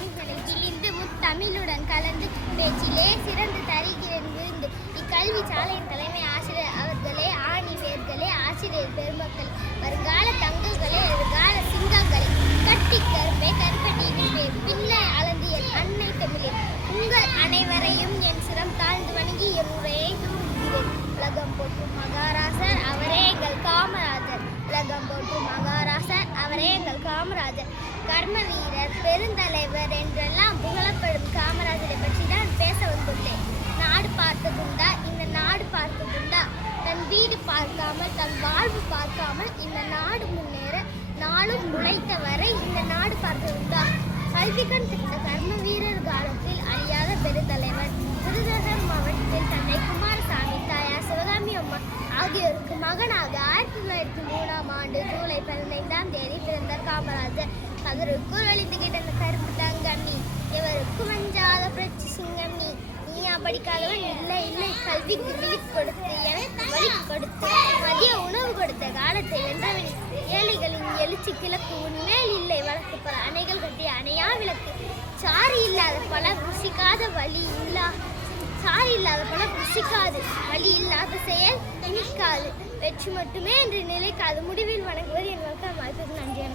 கனிகளில் கிழிந்து முத்தமிழுடன் கலந்து பேச்சிலே சிறந்து தருகிறது விருந்து. இக்கல்வி சாலையின் தலைமை ஆசிரியர் அவர்களே, ஆணி வேர்களே, ஆசிரியர் பெருமக்கள், வருங்கால தங்கங்களே, எதிர்கால சிங்கங்களே, கட்டி கருப்பே கற்பட்டியின் பேர் பிள்ளை அளந்திய அன்னை தமிழே, உங்கள் அனைவரையும் என் சிரம் தாழ்ந்து வணங்கி என் உரையை துவங்குகிறேன். உலகம் போற்றும் மகாராசர் அவரே எங்கள் காமராஜர். உலகம் போற்றும் மகாராசர் அவரே எங்கள் காமராஜர். கர்ம வீரர், பெருந்தலைவர் என்றெல்லாம் புகழப்படும் காமராஜரை பற்றி தான் பேச வந்துள்ளேன். நாடு பார்த்ததுண்டா? இந்த நாடு பார்த்ததுண்டா? தன் வீடு பார்க்காமல், தன் வாழ்வு பார்க்காமல் இந்த நாடு முன்னேற நாளும் உழைத்தவரை இந்த நாடு பார்த்ததுண்டா? கல்விக்கண் திட்ட கர்ம வீரர் காலத்தில் அழியாத பெருந்தலைவர். விருதுநகர் மாவட்டத்தில் தந்தை குமாரசாமி, தாயார் சிவகாமி அம்மா ஆகியோருக்கு மகனாக 1903ஆம் ஆண்டு ஜூலை 15ஆம் தேதி பிறந்தார் காமராஜர். அவருக்குள் ஒளிந்து கிடந்த கருப்பு தங்கம் நீ, எவருக்கும் அஞ்சாத புரட்சி சிங்கம் நீ. நீயா படிக்காதவன் இல்லை இல்லை, கல்விக்கு விழிப்பு கொடுத்து எனக்கு வழி கொடுத்து மதிய உணவு கொடுத்த காலத்தை வென்றவனி. ஏழைகளின் எழுச்சி கிழக்கு உன்மேல் இல்லை வழக்கு, பல அணைகள் கட்டி அணையா விளக்கு. சாரி இல்லாத பழம் ருசிக்காத வழி இல்லா, சாரி இல்லாத பழம் ருசிக்காது, வழி இல்லாத செயல் இனிக்காது, வெற்றி மட்டுமே என்று நிலைக்காது. முடிவில் வணங்குவது என் மக்கள் வாழ்த்துக்கு நன்றி.